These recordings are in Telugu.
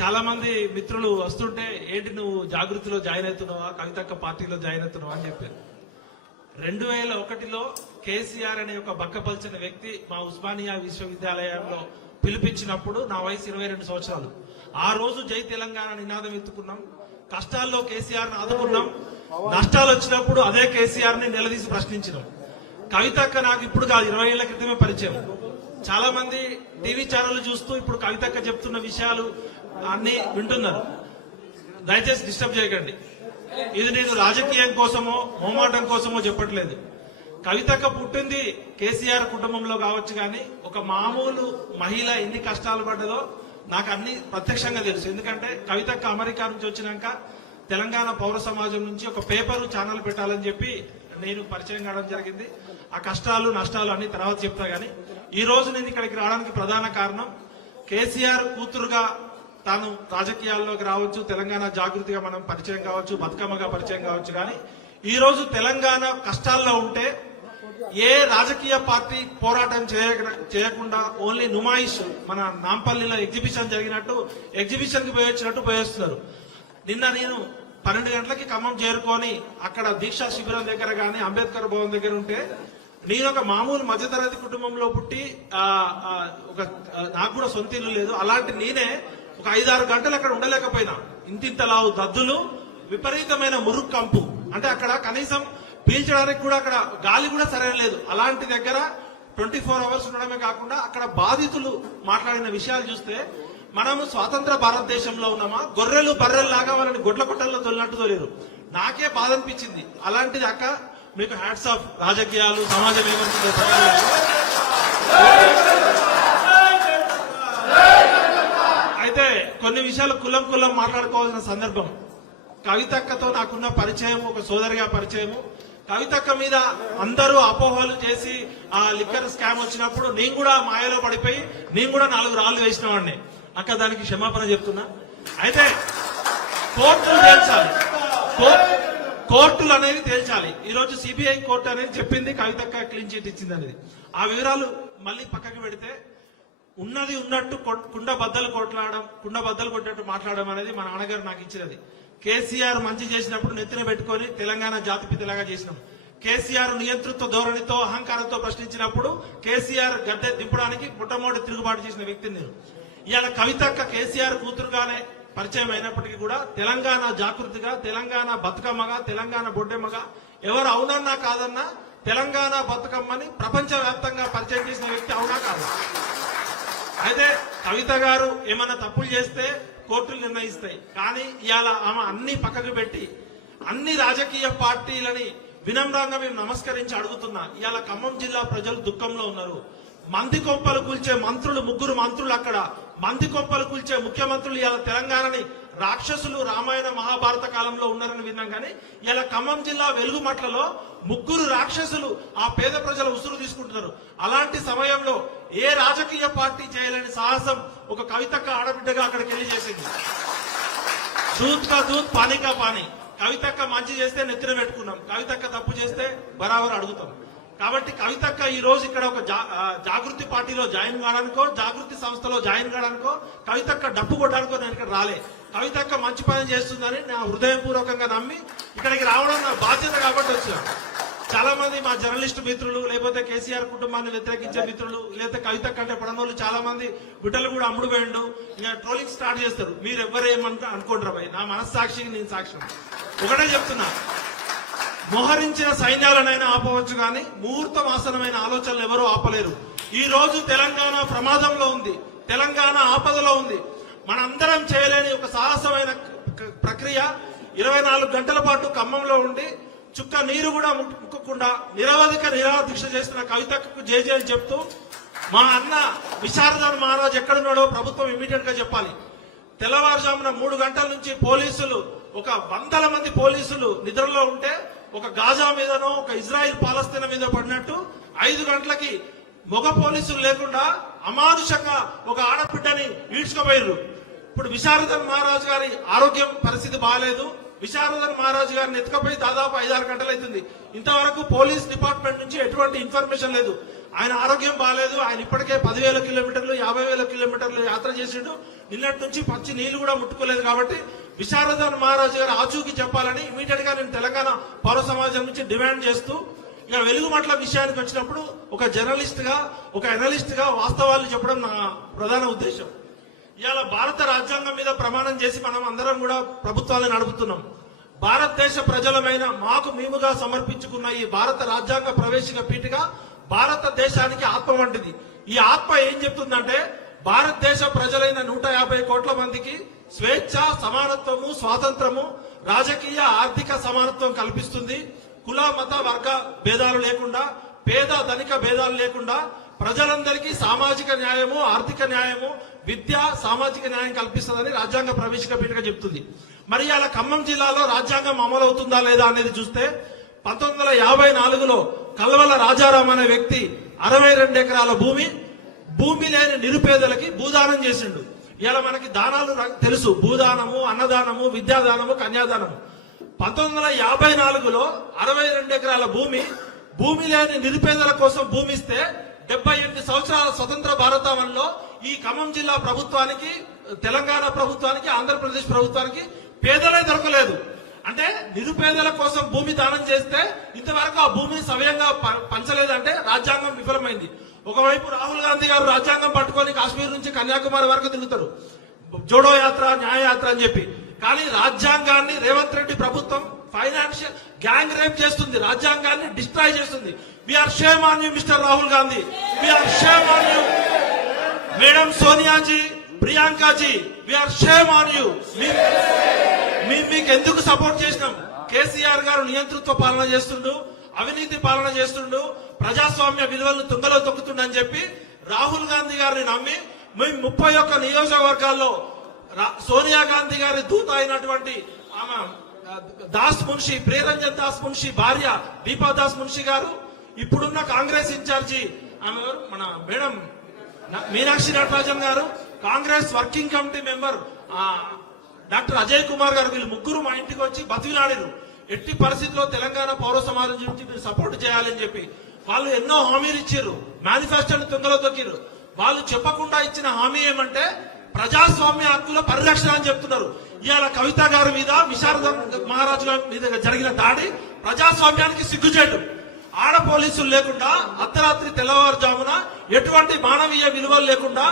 చాలా మంది మిత్రులు వస్తుంటే ఏంటి నువ్వు జాగృతిలో జాయిన్ అవుతున్నావా, కవితక్క పార్టీలో జాయిన్ అవుతున్నావా అని చెప్పారు. 2001లో కేసీఆర్ అనే ఒక బక్కపల్చిన వ్యక్తి మా ఉస్మానియా విశ్వవిద్యాలయంలో పిలిపించినప్పుడు నా వయసు 22 సంవత్సరాలు. ఆ రోజు జై తెలంగాణ నినాదం ఎత్తుకున్నాం. కష్టాల్లో కేసీఆర్ ని ఆదుకున్నాం, నష్టాలు వచ్చినప్పుడు అదే కేసీఆర్ ని నిలదీసి ప్రశ్నించినాం. కవితక్క నాకు ఇప్పుడు కాదు, 20 ఏళ్ల క్రితమే పరిచయం. చాలా మంది టీవీ ఛానల్ చూస్తూ ఇప్పుడు కవితక్క చెప్తున్న విషయాలు అన్ని వింటున్నారు. దయచేసి డిస్టర్బ్ చేయకండి. ఇది నేను రాజకీయం కోసమో మోమాటం కోసమో చెప్పట్లేదు. కవితక్క పుట్టింది కేసీఆర్ కుటుంబంలో కావచ్చు, కానీ ఒక మామూలు మహిళ ఎన్ని కష్టాలు పడ్డదో నాకు అన్ని ప్రత్యక్షంగా తెలుసు. ఎందుకంటే కవితక్క అమెరికా నుంచి వచ్చినాక తెలంగాణ పౌర సమాజం నుంచి ఒక పేపర్ ఛానల్ పెట్టాలని చెప్పి నేను పరిచయం కావడం జరిగింది. ఆ కష్టాలు నష్టాలు అన్ని తర్వాత చెప్తా. గానీ ఈ రోజు నేను ఇక్కడికి రావడానికి ప్రధాన కారణం కేసీఆర్ కూతురుగా తాను రాజకీయాల్లోకి రావచ్చు, తెలంగాణ జాగృతిగా మనం పరిచయం కావచ్చు, బతుకమ్మగా పరిచయం కావచ్చు. కానీ ఈ రోజు తెలంగాణ కష్టాల్లో ఉంటే ఏ రాజకీయ పార్టీ పోరాటం చేయకుండా ఓన్లీ నుమాయిష్ మన నాంపల్లిలో ఎగ్జిబిషన్ జరిగినట్టు ఎగ్జిబిషన్ కి పోయొచ్చినట్టు పోయేస్తున్నారు. నిన్న నేను 12 గంటలకి ఖమ్మం చేరుకొని అక్కడ దీక్షా శిబిరం దగ్గర గానీ అంబేద్కర్ భవన్ దగ్గర ఉంటే నేను ఒక మామూలు మధ్యతరగతి కుటుంబంలో పుట్టి నాకు కూడా సొంత ఇల్లు లేదు. అలాంటి నేనే ఒక 5-6 గంటలు అక్కడ ఉండలేకపోయినా. ఇంతింతలావు దద్దులు, విపరీతమైన మురుగు కంపు, అంటే అక్కడ కనీసం పీల్చడానికి కూడా అక్కడ గాలి కూడా సరైన లేదు. అలాంటి దగ్గర 24 అవర్స్ ఉండడమే కాకుండా అక్కడ బాధితులు మాట్లాడిన విషయాలు చూస్తే మనము స్వాతంత్ర భారతదేశంలో ఉన్నామా, గొర్రెలు బర్రెలు లాగా వాళ్ళని గొడ్ల కొట్టల్లో తొలినట్టు తోలేరు. నాకే బాధ అనిపించింది. అలాంటిది అక్క మీకు హ్యాట్స్ ఆఫ్. రాజకీయాలు సమాజం ఏమవుతుందో అయితే కొన్ని విషయాలు కులం మాట్లాడుకోవాల్సిన సందర్భం. కవితక్కతో నాకున్న పరిచయం ఒక సోదరిగా పరిచయము. కవితక్క మీద అందరూ అపోహలు చేసి ఆ లిక్కర్ స్కామ్ వచ్చినప్పుడు నేను కూడా మాయలో పడిపోయి నేను కూడా 4 రాళ్లు వేసిన వాడిని. అక్క దానికి క్షమాపణ చెప్తున్నా. అయితే కోర్టులు తేల్చాలి, కోర్టులు అనేవి తేల్చాలి. ఈ రోజు సిబిఐ కోర్టు అనేది చెప్పింది కవితక్క క్లీన్ చిట్ ఇచ్చింది అనేది. ఆ వివరాలు మళ్ళీ పక్కకి పెడితే ఉన్నది ఉన్నట్టు కుండ బద్దలు కొట్టినట్టు మాట్లాడడం అనేది మా నాన్నగారు నాకు ఇచ్చినది. కేసీఆర్ మంచి చేసినప్పుడు నెత్తిన పెట్టుకొని తెలంగాణ జాతిపితలాగా చేసినాం. కేసీఆర్ నియంతృత్వ ధోరణితో అహంకారంతో ప్రశ్నించినప్పుడు కేసీఆర్ గద్దె దింపడానికి మొట్టమొదటి తిరుగుబాటు చేసిన వ్యక్తిని నేను. ఇవాళ కవితక్క కేసీఆర్ కూతురుగానే పరిచయం అయినప్పటికీ కూడా తెలంగాణ జాగృతిగా, తెలంగాణ బతుకమ్మగా, తెలంగాణ బొడ్డెమ్మగా ఎవరు అవునన్నా కాదన్నా తెలంగాణ బతుకమ్మని ప్రపంచ వ్యాప్తంగా పరిచయం చేసిన వ్యక్తి అవునా కాదు. అయితే కవిత గారు ఏమన్నా తప్పులు చేస్తే కోర్టులు నిర్ణయిస్తాయి. కానీ ఇవాళ ఆమె అన్ని పక్కకు పెట్టి అన్ని రాజకీయ పార్టీలని వినమ్రంగా మేము నమస్కరించి అడుగుతున్నా. ఇవాళ ఖమ్మం జిల్లా ప్రజలు దుఃఖంలో ఉన్నారు. మంది కొంపలు కూల్చే మంత్రులు, 3 మంత్రులు అక్కడ మంది కొంపలు కూల్చే ముఖ్యమంత్రులు ఇవాళ తెలంగాణని రాక్షసులు రామాయణ మహాభారత కాలంలో ఉన్నారని విన్నాం. కానీ ఇలా ఖమ్మం జిల్లా వెలుగుమట్లలో 3 రాక్షసులు ఆ పేద ప్రజల ఉసురు తీసుకుంటున్నారు. అలాంటి సమయంలో ఏ రాజకీయ పార్టీ చేయలేని సాహసం ఒక కవితక్క ఆడబిడ్డగా అక్కడికి వెళ్ళి చేసింది. దూత్ కా దూత్, పానీ కా పానీ. కవితక్క మంచి చేస్తే నెత్తిన పెట్టుకున్నాం, కవితక్క తప్పు చేస్తే బరాబర్ అడుగుతాం. కాబట్టి కవితక్క ఈ రోజు ఇక్కడ ఒక జాగృతి పార్టీలో జాయిన్ కావడానికో, జాగృతి సంస్థలో జాయిన్ కావడానికో, కవితక్క డప్పు కొట్టడానికో నేను ఇక్కడ రాలే. కవితక్క మంచి పని చేస్తుందని నా హృదయపూర్వకంగా నమ్మి ఇక్కడికి రావడం నా బాధ్యత కాబట్టి వచ్చాను. చాలా మంది మా జర్నలిస్టు మిత్రులు, లేకపోతే కేసీఆర్ కుటుంబాన్ని వ్యతిరేకించే మిత్రులు, లేకపోతే కవితక్క అంటే పడనోళ్ళు చాలా మంది బిడ్డలు కూడా అమ్ముడు పోయిండు ఇంకా ట్రోలింగ్ స్టార్ట్ చేస్తారు. మీరు ఎవరేమంటే అనుకుంటారా భయ్, నా మనస్సాక్షికి నేను సాక్ష్యం. ఒకటే చెప్తున్నా, మోహరించిన సైన్యాలనైనా ఆపవచ్చు కానీ ముహూర్తం ఆసనమైన ఆలోచనలు ఎవరూ ఆపలేరు. ఈ రోజు తెలంగాణ ప్రమాదంలో ఉంది, తెలంగాణ ఆపదలో ఉంది. మనందరం చేయలేని ఒక సాహసమైన ప్రక్రియ 24 గంటల పాటు ఖమ్మంలో ఉండి చుక్క నీరు కూడా ముక్కకుండా నిరవధిక దీక్ష చేసిన కవితకు జేజేలు చెప్తూ మా అన్న విశారదన్ మహారాజ్ ఎక్కడున్నాడో ప్రభుత్వం ఇమీడియట్ గా చెప్పాలి. తెల్లవారుజామున 3 గంటల నుంచి పోలీసులు, ఒక 100 మంది పోలీసులు నిద్రలో ఉంటే ఒక గాజా మీదనో ఒక ఇజ్రాయిల్ పాలస్తీనా మీద పడినట్టు 5 గంటలకి మగ పోలీసులు లేకుండా అమానుషంగా ఒక ఆడబిడ్డని ఈడ్చుకుపోయారు. ఇప్పుడు విశారదన్ మహారాజు గారి ఆరోగ్యం పరిస్థితి బాగాలేదు. విశారదన్ మహారాజు గారిని ఎత్తుకపోయి దాదాపు 5-6 గంటలు అవుతుంది. ఇంతవరకు పోలీస్ డిపార్ట్మెంట్ నుంచి ఎటువంటి ఇన్ఫర్మేషన్ లేదు. ఆయన ఆరోగ్యం బాగాలేదు. ఆయన ఇప్పటికే 10,000 కిలోమీటర్లు 50,000 కిలోమీటర్లు యాత్ర చేసిండు. నిన్నటి నుంచి పచ్చి నీళ్లు కూడా ముట్టుకోలేదు. కాబట్టి విశారదన్ మహారాజు గారు ఆచూకీ చెప్పాలని ఇమీడియట్ గా నేను తెలంగాణ పౌర సమాజం నుంచి డిమాండ్ చేస్తూ, ఇక వెలుగుమట్ల విషయానికి వచ్చినప్పుడు ఒక జర్నలిస్ట్ గా, ఒక అనలిస్ట్ గా వాస్తవాలు చెప్పడం నా ప్రధాన ఉద్దేశం. ఇవాళ భారత రాజ్యాంగం మీద ప్రమాణం చేసి మనం అందరం కూడా ప్రభుత్వాలను నడుపుతున్నాం. భారతదేశ ప్రజలమైన మాకు మేముగా సమర్పించుకున్న ఈ భారత రాజ్యాంగ ప్రవేశిక పీఠిక భారతదేశానికి ఆత్మ వంటిది. ఈ ఆత్మ ఏం చెప్తుందంటే, భారతదేశ ప్రజలైన 150 కోట్ల మందికి స్వేచ్ఛ, సమానత్వము, స్వాతంత్రము, రాజకీయ ఆర్థిక సమానత్వం కల్పిస్తుంది. కుల మత వర్గ భేదాలు లేకుండా, పేద ధనిక భేదాలు లేకుండా ప్రజలందరికీ సామాజిక న్యాయము, ఆర్థిక న్యాయము, విద్య, సామాజిక న్యాయం కల్పిస్తుందని రాజ్యాంగ ప్రవేశిక పీఠిక చెప్తుంది. మరి అలా ఖమ్మం జిల్లాలో రాజ్యాంగం అమలవుతుందా లేదా అనేది చూస్తే 1954లో కల్వల రాజారాం అనే వ్యక్తి 62 ఎకరాల భూమి లేని నిరుపేదలకి భూదానం చేసిండు. ఇలా మనకి దానాలు తెలుసు, భూదానము, అన్నదానము, విద్యాదానము, కన్యాదానము. 1954లో 62 ఎకరాల భూమి లేని నిరుపేదల కోసం భూమి ఇస్తే 78 సంవత్సరాల స్వతంత్ర భారతావనంలో ఈ ఖమ్మం జిల్లా ప్రభుత్వానికి, తెలంగాణ ప్రభుత్వానికి, ఆంధ్రప్రదేశ్ ప్రభుత్వానికి పేదలే దొరకలేదు. అంటే నిరుపేదల కోసం భూమి దానం చేస్తే ఇంతవరకు ఆ భూమిని సవ్యంగా పంచలేదంటే రాజ్యాంగం విఫలమైంది. ఒకవైపు రాహుల్ గాంధీ గారు రాజ్యాంగం పట్టుకొని కాశ్మీర్ నుంచి కన్యాకుమారి వరకు తిరుగుతారు, జోడో యాత్ర, న్యాయ యాత్ర అని చెప్పి. కానీ రాజ్యాంగాన్ని రేవంత్ రెడ్డి ప్రభుత్వం ఫైనాన్షియల్ గ్యాంగ్ రేప్ చేస్తుంది, రాజ్యాంగాన్ని డిస్ట్రాయ్ చేస్తుంది. We are shame on you mister Rahul Gandhi, we are shame on you madam Sonia ji, Priyanka ji, we are shame on you. మీకు ఎందుకు సపోర్ట్ చేసినాం? కేసీఆర్ గారు నియంతృత్వ పాలన చేస్తుండు, అవినీతి పాలన చేస్తుండు, ప్రజాస్వామ్య విలువలను తుంగలో తొక్కుతుండని చెప్పి రాహుల్ గాంధీ గారిని నమ్మి మేము 31 నియోజకవర్గాల్లో సోనియా గాంధీ గారి దూత అయినటువంటి దాస్ మున్షి, ప్రియరంజన్ దాస్ మున్షి భార్య దీపా దాస్ మున్షి గారు, ఇప్పుడున్న కాంగ్రెస్ ఇన్ఛార్జి ఆమె మన మేడం మీనాక్షి నటరాజన్ గారు, Congress working committee member doctor Ajay Kumar గారు, వీళ్ళు ముగ్గురు మా ఇంటికి వచ్చి బతిలాడారు. ఎట్టి పరిస్థితుల్లో తెలంగాణ పౌర సమాజం నుంచి మీరు సపోర్ట్ చేయాలని చెప్పి వాళ్ళు ఎన్నో హామీలు ఇచ్చారు, మేనిఫెస్టోని తుంగలో తొక్కిరు. వాళ్ళు చెప్పకుండా ఇచ్చిన హామీ ఏమంటే ప్రజాస్వామ్య హక్కుల పరిరక్షణ అని చెప్తున్నారు. ఇవాళ కవిత గారి మీద, విశారదన్ మహారాజు గారి మీద జరిగిన దాడి ప్రజాస్వామ్యానికి సిగ్గుచేటు. ఆడ పోలీసులు లేకుండా అర్ధరాత్రి తెల్లవారుజామున ఎటువంటి మానవీయ విలువలు లేకుండా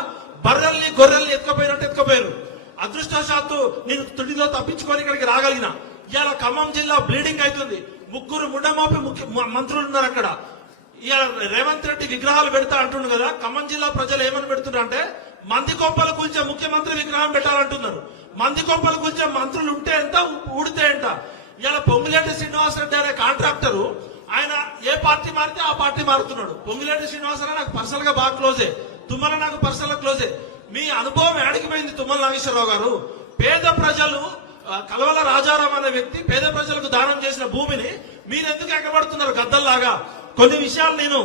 బర్రెల్ని గొర్రెల్ని ఎత్తుకపోయారు. అదృష్టవశాత్తు నేను తుడిలో తప్పించుకొని ఇక్కడికి రాగలిగిన. ఇవాళ ఖమ్మం జిల్లా బ్లీడింగ్ అవుతుంది. 3 ముండమోపి మంత్రులు ఉన్నారు అక్కడ. ఇవాళ రేవంత్ రెడ్డి విగ్రహాలు పెడతా అంటుండు కదా, ఖమ్మం జిల్లా ప్రజలు ఏమని పెడుతున్నారు అంటే మంది కొంపలు కూల్చే ముఖ్యమంత్రి విగ్రహం పెట్టాలంటున్నారు. మంది కొంపలు కూల్చే మంత్రులు ఉంటే ఎంత, ఊడితే ఎంత. ఇవాళ పొంగులేటి శ్రీనివాసరెడ్డి అనే కాంట్రాక్టరు, ఆయన ఏ పార్టీ మారితే ఆ పార్టీ మారుతున్నాడు. పొంగులేటి శ్రీనివాసరెడ్డి నాకు పర్సనల్ గా బాగా క్లోజే, తుమ్మల నాకు పర్సనల్ గా క్లోజే. మీ అనుభవం ఏడికిపోయింది తుమ్మల నాగేశ్వరరావు గారు? పేద ప్రజలు, కల్వల రాజారాం అనే వ్యక్తి పేద ప్రజలకు దానం చేసిన భూమిని మీరెందుకు ఎక్కబడుతున్నారు గద్దల్లాగా? కొన్ని విషయాలు నేను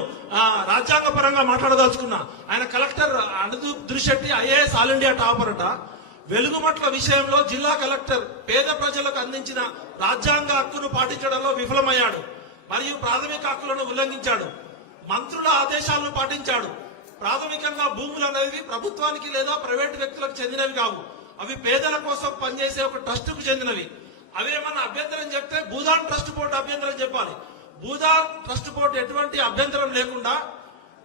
రాజ్యాంగ పరంగా మాట్లాడదలుచుకున్నా. ఆయన collector Anudeep Durishetti IAS all India topper అట. వెలుగుమట్ల విషయంలో జిల్లా కలెక్టర్ పేద ప్రజలకు అందించిన రాజ్యాంగ హక్కును పాటించడంలో విఫలమయ్యాడు మరియు ప్రాథమిక హక్కులను ఉల్లంఘించాడు. మంత్రుల ఆదేశాలను పాటించాడు. ప్రాథమికంగా భూములు అనేవి ప్రభుత్వానికి లేదా ప్రైవేటు వ్యక్తులకు చెందినవి కావు. అవి పేదల కోసం పనిచేసే ఒక ట్రస్ట్ కు చెందినవి. అవేమన్నా అభ్యంతరం చెప్తే భూదాన్ ట్రస్ట్ బోర్డు అభ్యంతరం చెప్పాలి. భూదాన్ ట్రస్ట్ బోర్డు ఎటువంటి అభ్యంతరం లేకుండా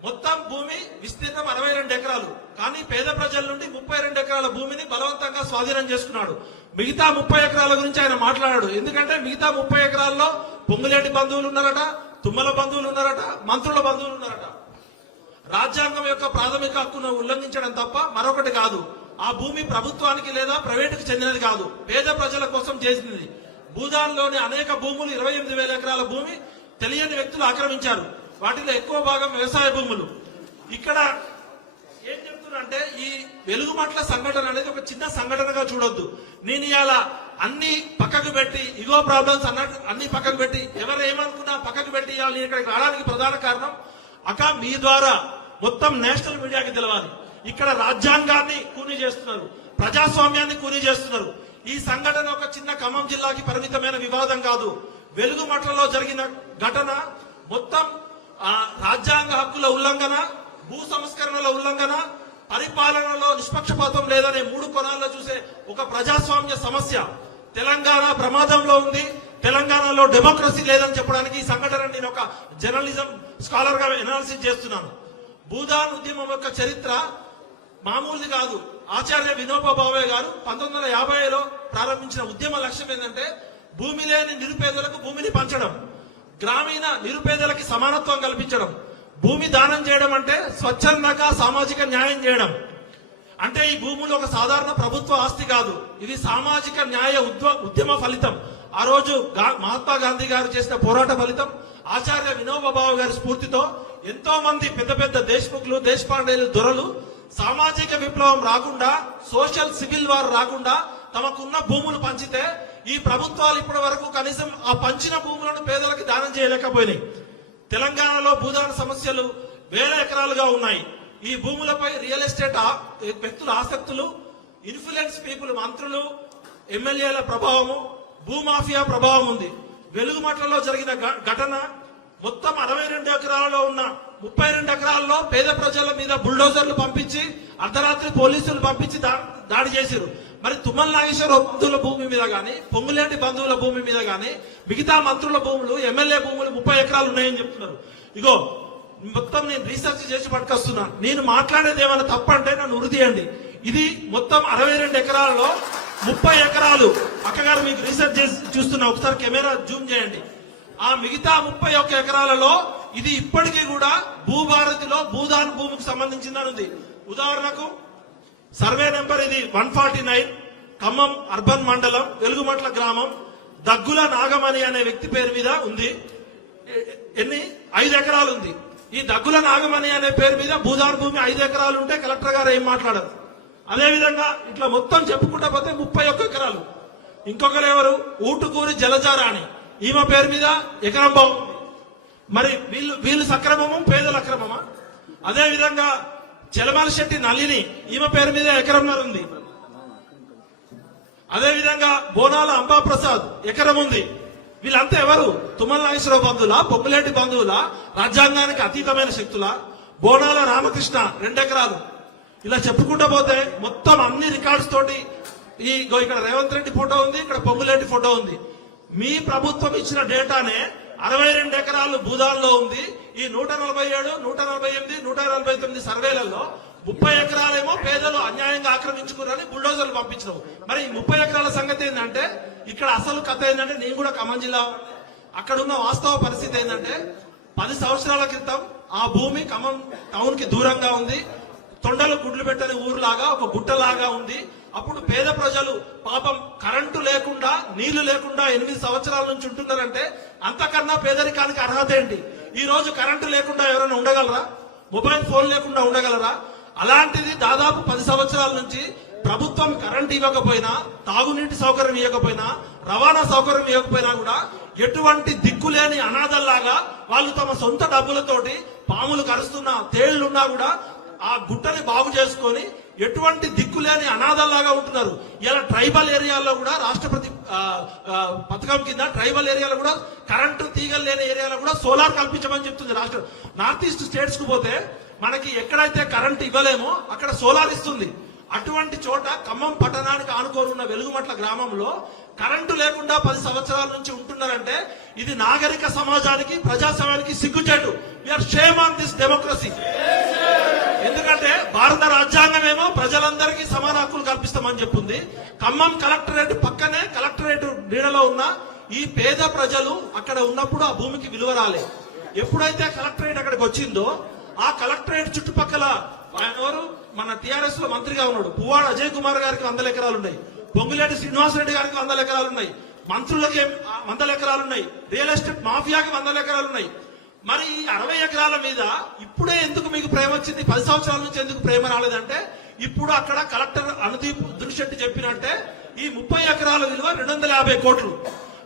మొత్తం భూమి విస్తీర్ణం 62 ఎకరాలు, కానీ పేద ప్రజల నుండి 32 ఎకరాల భూమిని బలవంతంగా స్వాధీనం చేసుకున్నాడు. మిగతా 30 ఎకరాల గురించి ఆయన మాట్లాడాడు. ఎందుకంటే మిగతా 30 ఎకరాల్లో పొంగులేటి బంధువులు ఉన్నారట, తుమ్మల బంధువులు ఉన్నారట, మంత్రుల బంధువులు ఉన్నారట. రాజ్యాంగం యొక్క ప్రాథమిక హక్కును ఉల్లంఘించడం తప్ప మరొకటి కాదు. ఆ భూమి ప్రభుత్వానికి లేదా ప్రైవేటుకు చెందినది కాదు, పేద ప్రజల కోసం చేసినది. భూదాన్లోని అనేక భూములు 28,000 ఎకరాల భూమి తెలియని వ్యక్తులు ఆక్రమించారు. వాటిలో ఎక్కువ భాగం వ్యవసాయ భూములు. ఇక్కడ ఏం చెప్తున్నా, ఈ వెలుగుమట్ల సంఘటన అనేది ఒక చిన్న సంఘటనగా చూడొద్దు. నేను ఇవాళ అన్ని పక్కకు పెట్టి, ఇగో ప్రాబ్లమ్స్ అన్నట్టు అన్ని పక్కకు పెట్టి, ఎవరు ఏమనుకున్నా పక్కకు పెట్టి ఇవాళ నేను ఇక్కడికి రావడానికి ప్రధాన కారణం మీ ద్వారా మొత్తం నేషనల్ మీడియాకి తెలవాలి. ఇక్కడ రాజ్యాంగాన్ని కూని చేస్తున్నారు, ప్రజాస్వామ్యాన్ని కూని చేస్తున్నారు. ఈ సంఘటన ఒక చిన్న ఖమ్మం జిల్లాకి పరిమితమైన వివాదం కాదు. వెలుగుమట్లలో జరిగిన ఘటన మొత్తం రాజ్యాంగ హక్కుల ఉల్లంఘన, భూ సంస్కరణల ఉల్లంఘన, పరిపాలనలో నిష్పక్షపాతం లేదనే 3 కోణాల్లో చూసే ఒక ప్రజాస్వామ్య సమస్య తెలంగాణ ప్రమాదంలో ఉంది. తెలంగాణలో డెమోక్రసీ లేదని చెప్పడానికి ఈ సంఘటన నేను ఒక జర్నలిజం స్కాలర్ గా ఎనాలిసిస్ చేస్తున్నాను. భూదాన్ ఉద్యమం యొక్క చరిత్ర మామూలుది కాదు. ఆచార్య వినోబా భావే గారు 1950లో ప్రారంభించిన ఉద్యమ లక్ష్యం ఏంటంటే భూమి లేని నిరుపేదలకు భూమిని పంచడం, గ్రామీణ నిరుపేదలకి సమానత్వం కల్పించడం. భూమి దానం చేయడం అంటే స్వచ్ఛందంగా సామాజిక న్యాయం చేయడం. అంటే ఈ భూములు ఒక సాధారణ ప్రభుత్వ ఆస్తి కాదు, ఇది సామాజిక న్యాయ ఉద్యమ ఫలితం. ఆ రోజు మహాత్మా గాంధీ గారు చేసిన పోరాట ఫలితం. ఆచార్య వినోబా భావే గారి స్ఫూర్తితో ఎంతో మంది పెద్ద పెద్ద దేశ్ముఖులు, దేశపాండేలు, దొరలు సామాజిక విప్లవం రాకుండా, సోషల్ సివిల్ వార్ రాకుండా తమకున్న భూములు పంచితే ఈ ప్రభుత్వాలు ఇప్పటి వరకు కనీసం ఆ పంచిన భూములను పేదలకు దానం చేయలేకపోయినాయి. తెలంగాణలో భూదాన సమస్యలు వేల ఎకరాలుగా ఉన్నాయి. ఈ భూములపై రియల్ ఎస్టేట్ వ్యక్తుల ఆసక్తులు, ఇన్ఫ్లుయెన్స్ పీపుల్, మంత్రులు, ఎమ్మెల్యేల ప్రభావము, భూమాఫియా ప్రభావం ఉంది. వెలుగుమట్లలో జరిగిన ఘటన మొత్తం 62 ఎకరాలలో ఉన్న 32 ఎకరాల్లో పేద ప్రజల మీద బుల్డోజర్లు పంపించి, అర్ధరాత్రి పోలీసులు పంపించి దాడి చేశారు. మరి తుమ్మల నాగేశ్వరరావు బంధువుల భూమి మీద గాని, పొంగులేటి బంధువుల భూమి మీద గాని, మిగతా మంత్రుల భూములు, ఎమ్మెల్యే భూములు 30 ఎకరాలు ఉన్నాయని చెప్తున్నారు. ఇగో మొత్తం నేను రీసెర్చ్ చేసి పట్టుకొస్తున్నా. నేను మాట్లాడేది ఏమైనా తప్పంటే నన్ను ఉరిదీయండి. ఇది మొత్తం 62 ఎకరాలలో 30 ఎకరాలు. అక్కగారు మీకు రీసెర్చ్ చేసి చూస్తున్నా, ఒకసారి కెమెరా జూమ్ చేయండి. ఆ మిగతా 31 ఎకరాలలో ఇది ఇప్పటికీ కూడా భూభారతిలో భూదాన్ భూమికి సంబంధించిందని ఉంది. ఉదాహరణకు సర్వే నెంబర్ ఇది 149, ఖమ్మం అర్బన్ మండలం, వెలుగుమట్ల గ్రామం, దగ్గుల నాగమణి అనే వ్యక్తి పేరు మీద ఉంది. 5 ఎకరాలు ఉంది. ఈ దగ్గుల నాగమణి అనే పేరు మీద భూదాన్ భూమి 5 ఎకరాలు ఉంటే కలెక్టర్ గారు ఏం మాట్లాడరు. అదేవిధంగా ఇట్లా మొత్తం చెప్పుకుంటా పోతే 31 ఎకరాలు. ఇంకొకరు ఎవరు, ఊటుకూరి జలజారాణి, ఈమె పేరు మీద ఎకరం బాగుంది. మరి వీళ్ళు సక్రమము, పేదల అక్రమమా? అదే విధంగా చెలమల శెట్టి నళిని, ఈమె పేరు మీద ఎకరంన్నర ఉంది. అదే విధంగా బోనాల అంబాప్రసాద్ ఎకరం ఉంది. వీళ్ళంతా ఎవరు? తుమ్మల నాగేశ్వరరావు బంధువులా, పొంగులేటి బంధువులా, రాజ్యాంగానికి అతీతమైన శక్తులా? బోనాల రామకృష్ణ 2 ఎకరాలు. ఇలా చెప్పుకుంటూ పోతే మొత్తం అన్ని రికార్డ్స్ తోటి ఇక్కడ రేవంత్ రెడ్డి ఫోటో ఉంది, ఇక్కడ పొంగులేటి ఫోటో ఉంది. మీ ప్రభుత్వం ఇచ్చిన డేటానే 62 ఎకరాలు భూదాన్లో ఉంది. ఈ 147, 148, 149 సర్వేలలో 30 ఎకరాలేమో పేదలు అన్యాయంగా ఆక్రమించుకున్నారని బుల్డోజర్లు పంపించినావు. మరి 30 ఎకరాల సంగతి ఏంటంటే ఇక్కడ అసలు కథ ఏంటంటే, నేను కూడా ఖమ్మం జిల్లా, అక్కడ ఉన్న వాస్తవ పరిస్థితి ఏంటంటే 10 సంవత్సరాల క్రితం ఆ భూమి ఖమ్మం టౌన్ కి దూరంగా ఉంది. తొండలు గుడ్లు పెట్టని ఊరులాగా, ఒక గుట్టలాగా ఉంది. అప్పుడు పేద ప్రజలు పాపం కరెంటు లేకుండా, నీళ్లు లేకుండా 8 సంవత్సరాల నుంచి ఉంటున్నారంటే అంతకన్నా పేదరికానికి అర్హత ఏంటి? ఈ రోజు కరెంటు లేకుండా ఎవరైనా ఉండగలరా? మొబైల్ ఫోన్ లేకుండా ఉండగలరా? అలాంటిది దాదాపు 10 సంవత్సరాల నుంచి ప్రభుత్వం కరెంట్ ఇవ్వకపోయినా, తాగునీటి సౌకర్యం ఇవ్వకపోయినా, రవాణా సౌకర్యం ఇవ్వకపోయినా కూడా ఎటువంటి దిక్కులేని అనాథల్లాగా వాళ్ళు తమ సొంత డబ్బులతోటి పాములు కరుస్తున్నా, తేళ్లున్నా కూడా ఆ గుట్టని బాగు చేసుకొని ఎటువంటి దిక్కులేని అనాథల్లాగా ఉంటున్నారు. ఇలా ట్రైబల్ ఏరియాల్లో కూడా రాష్ట్రపతి పథకం కింద ట్రైబల్ ఏరియాలో కూడా కరెంటు తీగలు లేని ఏరియాలో కూడా సోలార్ కల్పించమని చెప్తుంది రాష్ట్రం. నార్త్ ఈస్ట్ స్టేట్స్ కు పోతే మనకి ఎక్కడైతే కరెంట్ ఇవ్వలేమో అక్కడ సోలార్ ఇస్తుంది. అటువంటి చోట ఖమ్మం పట్టణానికి ఆనుకోని ఉన్న వెలుగుమట్ల గ్రామంలో కరెంటు లేకుండా 10 సంవత్సరాల నుంచి ఉంటున్నారంటే ఇది నాగరిక సమాజానికి, ప్రజాస్వామ్యానికి సిగ్గుచేటు. We are shame on this democracy. ఎందుకంటే భారత రాజ్యాంగమేమో ప్రజలందరికీ సమాన హక్కులు కల్పిస్తామని చెప్పింది. ఖమ్మం కలెక్టరేట్ పక్కనే, కలెక్టరేట్ నీడలో ఉన్న ఈ పేద ప్రజలు అక్కడ ఉన్నప్పుడు ఆ భూమికి విలువ రాలే. ఎప్పుడైతే కలెక్టరేట్ అక్కడికి వచ్చిందో ఆ కలెక్టరేట్ చుట్టుపక్కల ఎవరు, మన టీఆర్ఎస్ లో మంత్రిగా ఉన్నాడు పువ్వాడ అజయ్ కుమార్ గారికి 100 ఎకరాలు ఉన్నాయి, పొంగులేటి శ్రీనివాసరెడ్డి గారికి 100 ఎకరాలు ఉన్నాయి, మంత్రులకి 100 ఎకరాలు ఉన్నాయి, రియల్ ఎస్టేట్ మాఫియాకి 100 ఎకరాలు ఉన్నాయి. మరి ఈ 60 ఎకరాల మీద ఇప్పుడే ఎందుకు మీకు ప్రేమ వచ్చింది? 10 సంవత్సరాల నుంచి ఎందుకు ప్రేమ రాలేదంటే ఇప్పుడు అక్కడ కలెక్టర్ అనుదీప్ దునిశెట్టి చెప్పినట్టే ఈ 30 ఎకరాల విలువ 250 కోట్లు.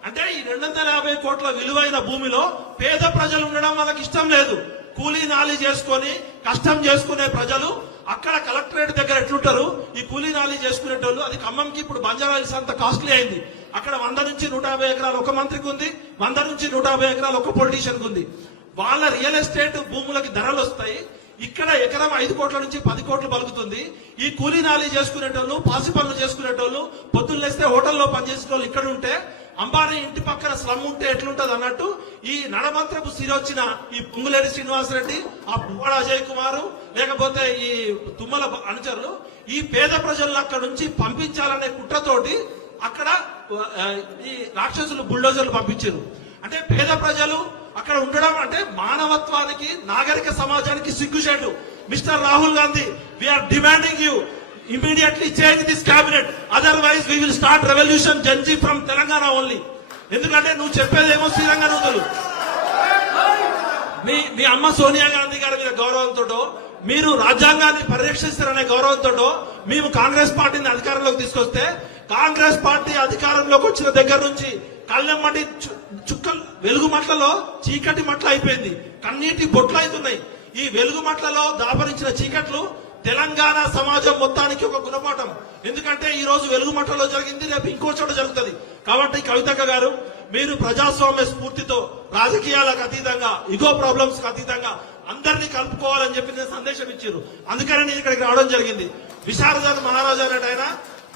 అంటే ఈ 250 కోట్ల విలువైన భూమిలో పేద ప్రజలు ఉండడం వాళ్ళకి ఇష్టం లేదు. కూలీ నాలి చేసుకొని కష్టం చేసుకునే ప్రజలు అక్కడ కలెక్టరేట్ దగ్గర ఎట్లుంటారు? ఈ కూలీ నాలి చేసుకునేటోళ్ళు. అది ఖమ్మంకి ఇప్పుడు బంజారా హిల్స్ అంత కాస్ట్లీ అయింది. అక్కడ 100 నుంచి 150 ఎకరాలు ఒక మంత్రికి ఉంది, 100 నుంచి 150 ఎకరాలు ఒక పొలిటీషియన్ ఉంది. వాళ్ళ రియల్ ఎస్టేట్ భూములకి ధరలు వస్తాయి. ఇక్కడ ఎకరం 5 కోట్ల నుంచి 10 కోట్లు పలుకుతుంది. ఈ కూలీ నాలి చేసుకునేటోళ్ళు, పాసి పనులు చేసుకునేటోళ్ళు, పొద్దున్న లేస్తే హోటల్లో పనిచేసేటోళ్ళు ఇక్కడ ఉంటే, అంబానీ ఇంటి పక్కన స్లమ్ ఉంటే ఎట్లుంటది అన్నట్టు ఈ నడమంత్రపు సిరొచ్చిన ఈ పొంగులేటి శ్రీనివాసరెడ్డి, ఆ పువ్వాడ అజయ్ కుమారు, లేకపోతే ఈ తుమ్మల అనుచరులు ఈ పేద ప్రజలను అక్కడ నుంచి పంపించాలనే కుట్రతోటి అక్కడ ఈ రాక్షసులు బుల్డోజర్లు పంపించారు. అంటే పేద ప్రజలు అక్కడ ఉండడం అంటే మానవత్వానికి, నాగరిక సమాజానికి సిగ్గుచేటు. Mister Rahul Gandhi, we are demanding you immediately change this cabinet, otherwise we will start revolution Janji from Telangana only. ఎందుకంటే నువ్వు చెప్పేదేమో శ్రీరంగ నూతులు. మీ అమ్మ సోనియా గాంధీ గారి మీద గౌరవంతో, మీరు రాజ్యాంగాన్ని పరిరక్షిస్తారనే గౌరవంతో మేము కాంగ్రెస్ పార్టీని అధికారంలోకి తీసుకొస్తే, కాంగ్రెస్ పార్టీ అధికారంలోకి వచ్చిన దగ్గర నుంచి కళ్ళెమ్మటి చుక్కలు వెలుగు మట్లలో చీకటి మట్ల అయిపోయింది, కన్నీటి బొట్లు అవుతున్నాయి. ఈ వెలుగు మట్లలో దాపరించిన చీకట్లు తెలంగాణ సమాజం మొత్తానికి ఒక గుణపాఠం. ఎందుకంటే ఈ రోజు వెలుగు మట్టలో జరిగింది, రేపు ఇంకో చోట జరుగుతుంది. కాబట్టి కవితక్క గారు, మీరు ప్రజాస్వామ్య స్ఫూర్తితో, రాజకీయాలకు అతీతంగా, ఇగో ప్రాబ్లమ్స్ కు అతీతంగా అందరినీ కలుపుకోవాలని చెప్పి నేను సందేశం ఇచ్చారు. అందుకని నేను ఇక్కడికి రావడం జరిగింది. విశారదన్ మహారాజు అనేట ఆయన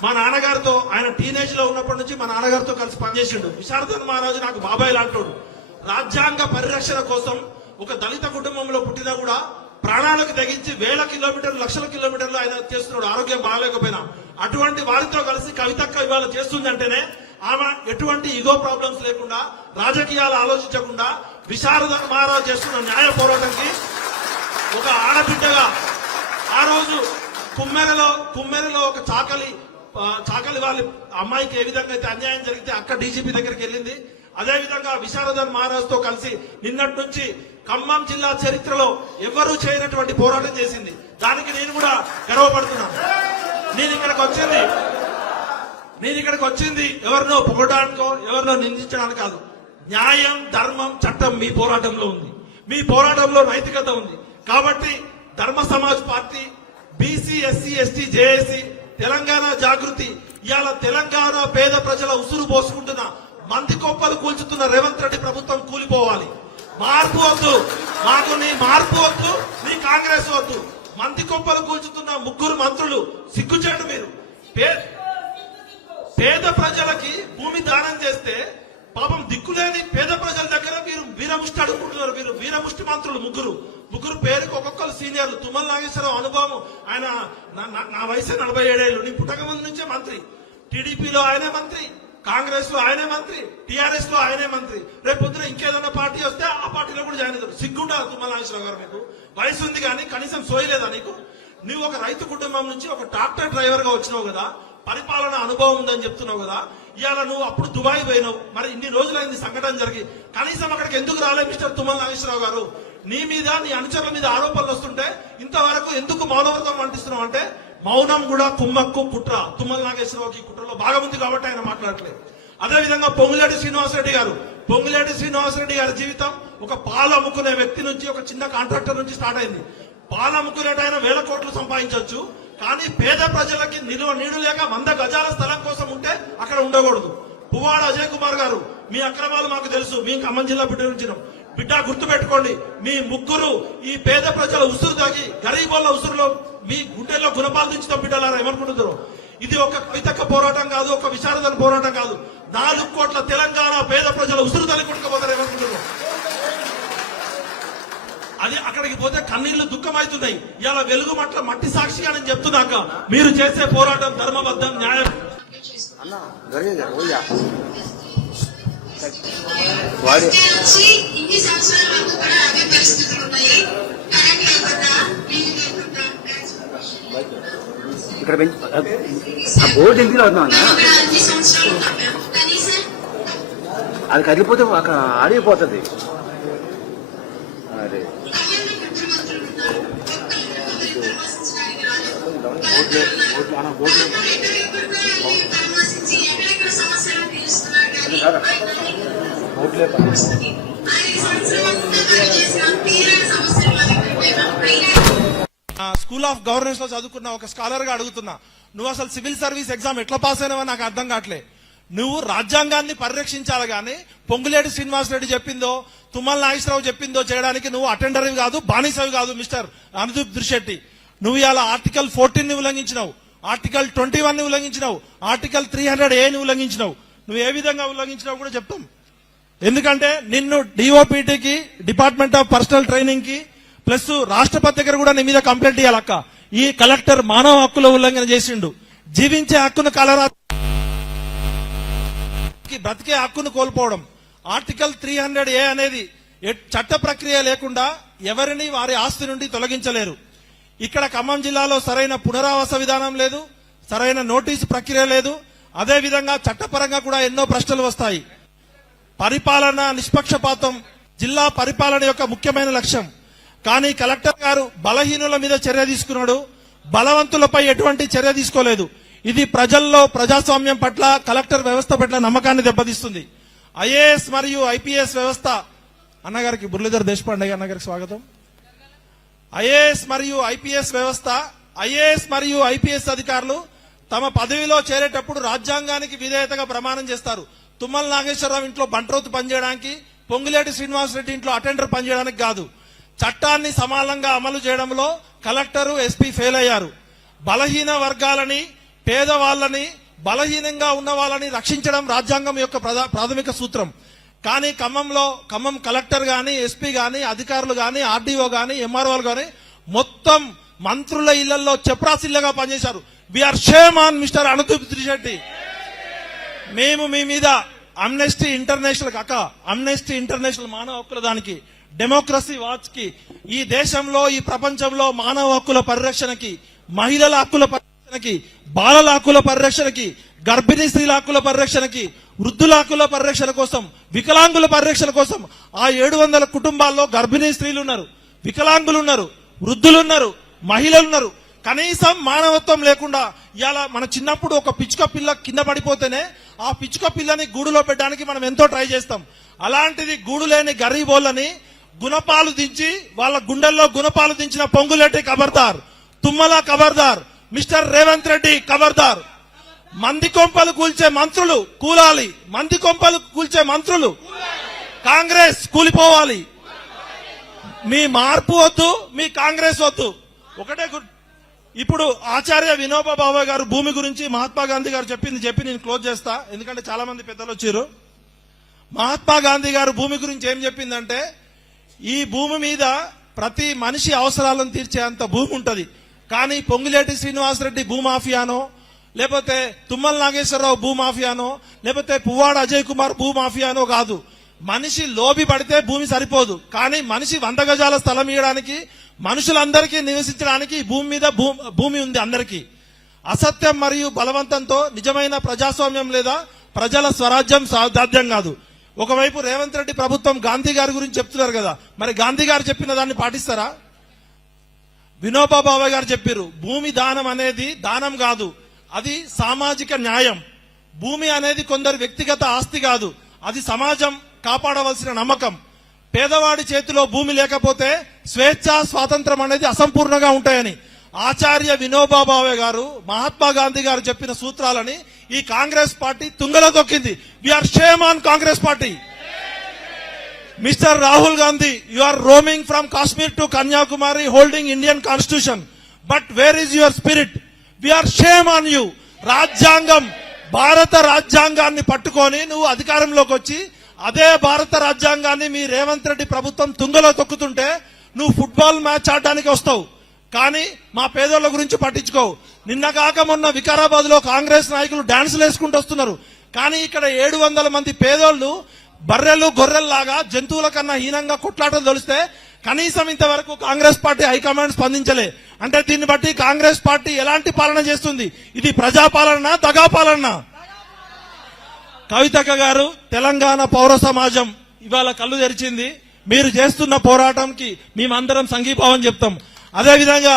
మా నాన్నగారితో, ఆయన టీనేజ్ లో ఉన్నప్పటి నుంచి మా నాన్నగారితో కలిసి పనిచేసిండు. విశారదన్ మహారాజు నాకు బాబాయ్ లాంటోడు. రాజ్యాంగ పరిరక్షణ కోసం ఒక దళిత కుటుంబంలో పుట్టినా కూడా ప్రాణాలకు తెగించి వేల కిలోమీటర్లు, లక్షల కిలోమీటర్లు ఆయన చేస్తున్నాడు, ఆరోగ్యం బాగాలేకపోయినా. అటువంటి వారితో కలిసి కవితక్క ఇవాళ చేస్తుందంటేనే ఆమె ఎటువంటి ఇగో ప్రాబ్లమ్స్ లేకుండా, రాజకీయాలు ఆలోచించకుండా విశారదన్ మహారాజ్ చేస్తున్న న్యాయ పోరాటానికి ఒక ఆడబిడ్డగా ఆ రోజు కుమ్మెరలో ఒక చాకలి వాళ్ళ అమ్మాయికి ఏ విధంగా అయితే అన్యాయం జరిగితే అక్క డీజీపీ దగ్గరికి వెళ్ళింది, అదే విధంగా విశారదన్ మహారాజ్ తో కలిసి నిన్నటి నుంచి ఖమ్మం జిల్లా చరిత్రలో ఎవరూ చేయనటువంటి పోరాటం చేసింది. దానికి నేను కూడా గర్వపడుతున్నాను. నేను ఇక్కడికి వచ్చింది ఎవరినో పొగడానికో, ఎవరినో నిందించడానికి కాదు. న్యాయం, ధర్మం, చట్టం మీ పోరాటంలో ఉంది, మీ పోరాటంలో నైతికత ఉంది. కాబట్టి Dharma Samaj party, BC, SC, ST, JAC, Telangana Jagruthi ఇవాళ తెలంగాణ పేద ప్రజల ఉసురు పోసుకుంటున్న, మంది కొప్పలు కూల్చుతున్న రేవంత్ రెడ్డి ప్రభుత్వం కూలిపోవాలి. మార్పు వద్దు, మాకు నీ మార్పు వద్దు, నీ కాంగ్రెస్ వద్దు. మంది కొప్పలు కూల్చుతున్న 3 మంత్రులు సిగ్గుచేటు. మీరు పేద ప్రజలకి భూమి దానం చేస్తే పాపం దిక్కులేని పేద ప్రజల దగ్గర మీరు వీరముష్టి అడుగుకుంటున్నారు. మీరు వీరముష్టి మంత్రులు ముగ్గురు పేరుకి ఒక్కొక్కరు సీనియర్లు. తుమ్మల నాగేశ్వరరావు అనుభవం, ఆయన నా వయసు 47 ఏళ్ళు, నీ పుట్టక ముందు నుంచే మంత్రి. టీడీపీలో ఆయనే మంత్రి, కాంగ్రెస్ లో ఆయనే మంత్రి, టీఆర్ఎస్ లో ఆయనే మంత్రి. రేపు పొద్దున ఇంకేదన్నా పార్టీ వస్తే ఆ పార్టీలో కూడా జాయిన్ అవుతారు. సిగ్గుంటారు తుమ్మల నాగేశ్వరరావు గారు, మీకు వయసు ఉంది కానీ కనీసం సోయలేదా నీకు? నువ్వు ఒక రైతు కుటుంబం నుంచి ఒక ట్రాక్టర్ డ్రైవర్ గా వచ్చినావు కదా, పరిపాలన అనుభవం ఉందని చెప్తున్నావు కదా. ఇవాళ నువ్వు అప్పుడు దుబాయ్ పోయినావు, మరి ఇన్ని రోజులైంది సంఘటన జరిగి, కనీసం అక్కడికి ఎందుకు రాలే మిస్టర్ తుమ్మల నాగేశ్వరరావు గారు? నీ మీద, నీ అనుచరుల మీద ఆరోపణలు వస్తుంటే ఇంతవరకు ఎందుకు మౌనవ్రతం అంటిస్తున్నావు? అంటే మౌనం కూడా కుమ్మక్కు కుట్ర. తుమ్మల నాగేశ్వరరావుకి కుట్రలో భాగం ఉంది కాబట్టి ఆయన మాట్లాడట్లేదు. అదేవిధంగా పొంగులేటి శ్రీనివాసరెడ్డి గారి జీవితం ఒక పాలు అమ్ముకునే వ్యక్తి నుంచి, ఒక చిన్న కాంట్రాక్టర్ నుంచి స్టార్ట్ అయింది. పాలు అమ్ముకునేటైనా 1000 కోట్లు సంపాదించవచ్చు, కానీ పేద ప్రజలకి నీడు లేక 100 గజాల స్థలం కోసం ఉంటే అక్కడ ఉండకూడదు. పువ్వాడ అజయ్ కుమార్ గారు, మీ అక్రమాలు మాకు తెలుసు, మీ ఖమ్మం జిల్లా బిడ్డ గుర్తు పెట్టుకోండి. మీ 3 ఈ పేద ప్రజల ఉసురు తాగి, గరీబోళ్ళ ఉసురులో మీ గుండెల్లో గుణపాలు దించుతాం బిడ్డలారా. ఏమనుకుంటున్నారు? ఇది ఒక కవితక్క పోరాటం కాదు, ఒక విశారదన పోరాటం కాదు. 4 కోట్ల తెలంగాణ పేద ప్రజల ఉసురు తల్లి కొట్టుకుపోతారు. ఏమనుకుంటున్నారు? అది అక్కడికి పోతే కన్నీళ్లు దుఃఖమవుతున్నాయి. ఇలా వెలుగు మట్టి సాక్షిగా నేను చెప్తున్నాక మీరు చేసే పోరాటం ధర్మబద్ధం, న్యాయం. ఇన్ని సంవత్సరాల వరకు కూడా అవే పరిస్థితులు ఉన్నాయి. కరెంట్ లేకుండా, నీళ్ళు లేకుండా, ఇక్కడ బోర్డు ఎందుకు అవుతున్నా అన్ని సంవత్సరాలు ఉన్నాం. కనీసం అది కదిలిపోతే ఆడిపోతుంది. అరే ముఖ్యమంత్రులు ఉన్నారు, పరామర్శించడానికి రాలేదు. పరామర్శించి ఎక్కడెక్కడ సమస్యలు తీరుస్తున్నారు కానీ స్కూల్ ఆఫ్ గవర్నెన్స్ లో చదువుకున్న ఒక స్కాలర్ గా అడుగుతున్నా, నువ్వు అసలు సివిల్ సర్వీస్ ఎగ్జామ్ ఎట్లా పాస్ అయినావో నాకు అర్థం కావట్లే. నువ్వు రాజ్యాంగాన్ని పరిరక్షించాలి గాని పొంగులేటి శ్రీనివాసరెడ్డి చెప్పిందో తుమ్మల నాగేశ్వరరావు చెప్పిందో చేయడానికి నువ్వు అటెండర్వి కాదు, బానిసవి కాదు మిస్టర్ అనుదీప్ దురిశెట్టి. నువ్వు ఇలా ఆర్టికల్ 14 ని ఉల్లంఘించినావు, ఆర్టికల్ 21 ని ఉల్లంఘించినావు, ఆర్టికల్ 300A ని ఉల్లంఘించినావు. నువ్వు ఏ విధంగా ఉల్లంఘించినావు కూడా చెప్తాం. ఎందుకంటే నిన్ను డిఓపిటికి, డిపార్ట్మెంట్ ఆఫ్ పర్సనల్ ట్రైనింగ్ కి ప్లస్ రాష్ట్రపతి దగ్గర కూడా నీ మీద కంప్లైంట్ ఇవ్వాలక్క. ఈ కలెక్టర్ మానవ హక్కుల ఉల్లంఘన చేసిండు. జీవించే హక్కును కలరా బ్రతికే హక్కును కోల్పోవడం. ఆర్టికల్ 300A అనేది చట్ట ప్రక్రియ లేకుండా ఎవరిని వారి ఆస్తి నుండి తొలగించలేరు. ఇక్కడ ఖమ్మం జిల్లాలో సరైన పునరావాస విధానం లేదు, సరైన నోటీసు ప్రక్రియ లేదు. అదే విధంగా చట్టపరంగా కూడా ఎన్నో ప్రశ్నలు వస్తాయి. పరిపాలన నిష్పక్షపాతం జిల్లా పరిపాలన యొక్క ముఖ్యమైన లక్ష్యం. కానీ కలెక్టర్ గారు బలహీనుల మీద చర్య తీసుకున్నాడు, బలవంతులపై ఎటువంటి చర్య తీసుకోలేదు. ఇది ప్రజల్లో ప్రజాస్వామ్యం పట్ల, కలెక్టర్ వ్యవస్థ పట్ల నమ్మకాన్ని దెబ్బతీస్తుంది. ఐఏఎస్ మరియు ఐపీఎస్ వ్యవస్థ అన్నగారికి మురళీధర్ దేశపాండే అన్నగారికి స్వాగతం. ఐఏఎస్ మరియు ఐపీఎస్ వ్యవస్థ, ఐఏఎస్ మరియు ఐపీఎస్ అధికారులు తమ పదవిలో చేరేటప్పుడు రాజ్యాంగానికి విధేయతగా ప్రమాణం చేస్తారు. తుమ్మల నాగేశ్వరరావు ఇంట్లో బంట్రోతు పనిచేయడానికి, పొంగులేటి శ్రీనివాసరెడ్డి ఇంట్లో అటెండర్ పనిచేయడానికి కాదు. చట్టాన్ని సమానంగా అమలు చేయడంలో కలెక్టరు, ఎస్పీ ఫెయిల్ అయ్యారు. బలహీన వర్గాలని, పేదవాళ్లని, బలహీనంగా ఉన్న వాళ్ళని రక్షించడం రాజ్యాంగం యొక్క ప్రాథమిక సూత్రం. కానీ ఖమ్మం కలెక్టర్ గాని, ఎస్పీ గాని, అధికారులు గాని, ఆర్డీఓ గాని, ఎంఆర్ఓలు గాని మొత్తం మంత్రుల ఇళ్లలో చెప్రాసిల్లగా పనిచేశారు. We are shame on mister Anudeep Durishetti. మేము మీ మీద అమ్నెస్టీ ఇంటర్నేషనల్ మానవ హక్కుల దానికి, డెమోక్రసీ వాచ్ కి, ఈ దేశంలో ఈ ప్రపంచంలో మానవ హక్కుల పరిరక్షణకి, మహిళల హక్కుల పరిరక్షణకి, బాలల హక్కుల పరిరక్షణకి, గర్భిణీ స్త్రీల హక్కుల పరిరక్షణకి, వృద్ధుల హక్కుల పరిరక్షణ కోసం, వికలాంగుల పరిరక్షణ కోసం ఆ 700 కుటుంబాల్లో గర్భిణీ స్త్రీలు ఉన్నారు, వికలాంగులు ఉన్నారు, వృద్ధులున్నారు, మహిళలున్నారు. కనీసం మానవత్వం లేకుండా ఇవాళ మన చిన్నప్పుడు ఒక పిచ్చుక పిల్ల కింద పడిపోతేనే ఆ పిచ్చుక పిల్లని గూడులో పెట్టడానికి మనం ఎంతో ట్రై చేస్తాం. అలాంటిది గూడు లేని గరీబోళ్ళని గుణపాలు దించి, వాళ్ళ గుండెల్లో గుణపాలు దించిన పొంగులేటి ఖబర్దార్, తుమ్మల ఖబర్దార్, మిస్టర్ రేవంత్ రెడ్డి ఖబర్దార్. మంది కొంపలు కూల్చే మంత్రులు కూలాలి, మంది కొంపలు కూల్చే మంత్రులు కాంగ్రెస్ కూలిపోవాలి. మీ మార్పు వద్దు, మీ కాంగ్రెస్ వద్దు. ఒకటే ఇప్పుడు ఆచార్య వినోబా భావే గారు భూమి గురించి మహాత్మా గాంధీ గారు చెప్పి నేను క్లోజ్ చేస్తా, ఎందుకంటే చాలా మంది పెద్దలు వచ్చారు. మహాత్మా గాంధీ గారు భూమి గురించి ఏం చెప్పిందంటే, ఈ భూమి మీద ప్రతి మనిషి అవసరాలను తీర్చేంత భూమి ఉంటది. కానీ పొంగులేటి శ్రీనివాసరెడ్డి భూమాఫియానో, లేకపోతే తుమ్మల నాగేశ్వరరావు భూమాఫియానో, లేకపోతే పువ్వాడ అజయ్ కుమార్ భూమాఫియానో కాదు. మనిషి లోబి పడితే భూమి సరిపోదు. కానీ మనిషి 100 గజాల స్థలం ఇవ్వడానికి, మనుషులందరికీ నివసించడానికి భూమి మీద భూమి ఉంది అందరికీ. అసత్యం మరియు బలవంతంతో నిజమైన ప్రజాస్వామ్యం లేదా ప్రజల స్వరాజ్యం సాధ్యం కాదు. ఒకవైపు రేవంత్ రెడ్డి ప్రభుత్వం గాంధీ గారి గురించి చెప్తున్నారు కదా, మరి గాంధీ గారు చెప్పిన దాన్ని పాటిస్తారా? వినోబా భావే గారు చెప్పారు, భూమి దానం అనేది దానం కాదు, అది సామాజిక న్యాయం. భూమి అనేది కొందరు వ్యక్తిగత ఆస్తి కాదు, అది సమాజం కాపాడవలసిన నమ్మకం. పేదవాడి చేతిలో భూమి లేకపోతే స్వేచ్ఛ, స్వాతంత్రం అనేది అసంపూర్ణంగా ఉంటాయని ఆచార్య వినోబా భావే గారు, మహాత్మా గాంధీ గారు చెప్పిన సూత్రాలని ఈ కాంగ్రెస్ పార్టీ తుంగలో తొక్కింది. We are shame on Congress party. Mister Rahul Gandhi, you are roaming from Kashmir to Kanyakumari holding Indian constitution, but where is your spirit? We are shame on you. రాజ్యాంగం, భారత రాజ్యాంగాన్ని పట్టుకొని నువ్వు అధికారంలోకి వచ్చి అదే భారత రాజ్యాంగాన్ని మీ రేవంత్ రెడ్డి ప్రభుత్వం తుంగలో తొక్కుతుంటే నువ్వు ఫుట్బాల్ మ్యాచ్ ఆడడానికి వస్తావు, కానీ మా పేదోళ్ల గురించి పట్టించుకోవు. నిన్న కాక మొన్న వికారాబాద్ లో కాంగ్రెస్ నాయకులు డాన్సులు వేసుకుంటూ వస్తున్నారు, కానీ ఇక్కడ 700 మంది పేదోళ్లు బర్రెలు గొర్రెల్లాగా జంతువుల కన్నా హీనంగా కొట్లాటలు తొలిస్తే కనీసం ఇంతవరకు కాంగ్రెస్ పార్టీ హైకమాండ్ స్పందించలే. అంటే దీన్ని బట్టి కాంగ్రెస్ పార్టీ ఎలాంటి పాలన చేస్తుంది? ఇది ప్రజాపాలన, దగా పాలన. కవితక్క గారు, తెలంగాణ పౌర సమాజం ఇవాళ కళ్ళు తెరిచింది. మీరు చేస్తున్న పోరాటంకి మేమందరం సంఘీభావం చెప్తాం. అదేవిధంగా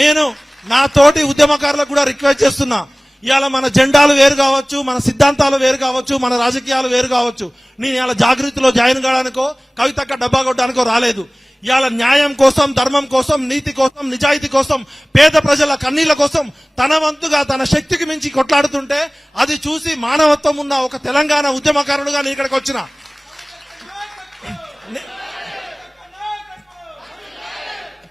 నేను నా తోటి ఉద్యమకారులకు కూడా రిక్వెస్ట్ చేస్తున్నా, ఇవాళ మన జెండాలు వేరు కావచ్చు, మన సిద్ధాంతాలు వేరు కావచ్చు, మన రాజకీయాలు వేరు కావచ్చు. నేను ఇవాళ జాగృతిలో జాయిన్ కావడానికో కవితక్క డబ్బా కొట్టడానికో రాలేదు. ఇవాళ న్యాయం కోసం, ధర్మం కోసం, నీతి కోసం, నిజాయితీ కోసం, పేద ప్రజల కన్నీళ్ల కోసం తన వంతుగా తన శక్తికి మించి కొట్లాడుతుంటే అది చూసి మానవత్వం ఉన్న ఒక తెలంగాణ ఉద్యమకారుడుగా నేను ఇక్కడికి వచ్చిన.